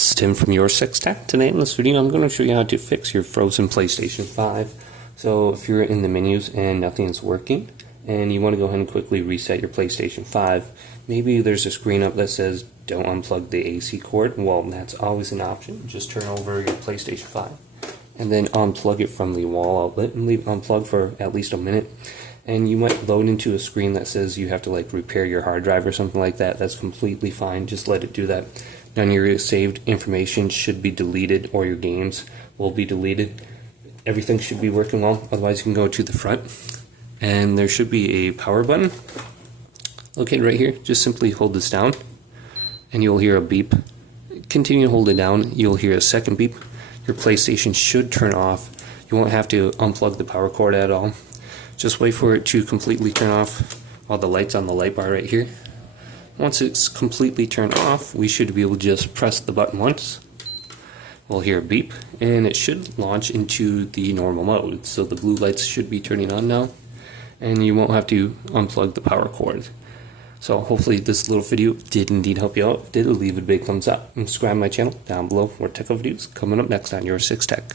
this is Tim from YourSixTech. Today in this video I'm going to show you how to fix your frozen PlayStation 5. So if you're in the menus and nothing is working and you want to go ahead and quickly reset your PlayStation 5, maybe there's a screen up that says don't unplug the AC cord. Well, that's always an option. Just turn over your PlayStation 5 and then unplug it from the wall outlet and leave it unplugged for at least a minute. And you might load into a screen that says you have to repair your hard drive or something like that. That's completely fine. Just let it do that. None of your saved information should be deleted, or your games will be deleted. Everything should be working well. Otherwise, you can go to the front and there should be a power button located right here. Just simply hold this down and you'll hear a beep. Continue to hold it down. You'll hear a second beep. Your PlayStation should turn off. You won't have to unplug the power cord at all. Just wait for it to completely turn off while the light's on the light bar right here. Once it's completely turned off, we should be able to just press the button once. We'll hear a beep, and it should launch into the normal mode. So the blue lights should be turning on now, and you won't have to unplug the power cord. So hopefully this little video did indeed help you out. If it did, leave a big thumbs up and subscribe to my channel down below. More tech videos coming up next on YourSixTech.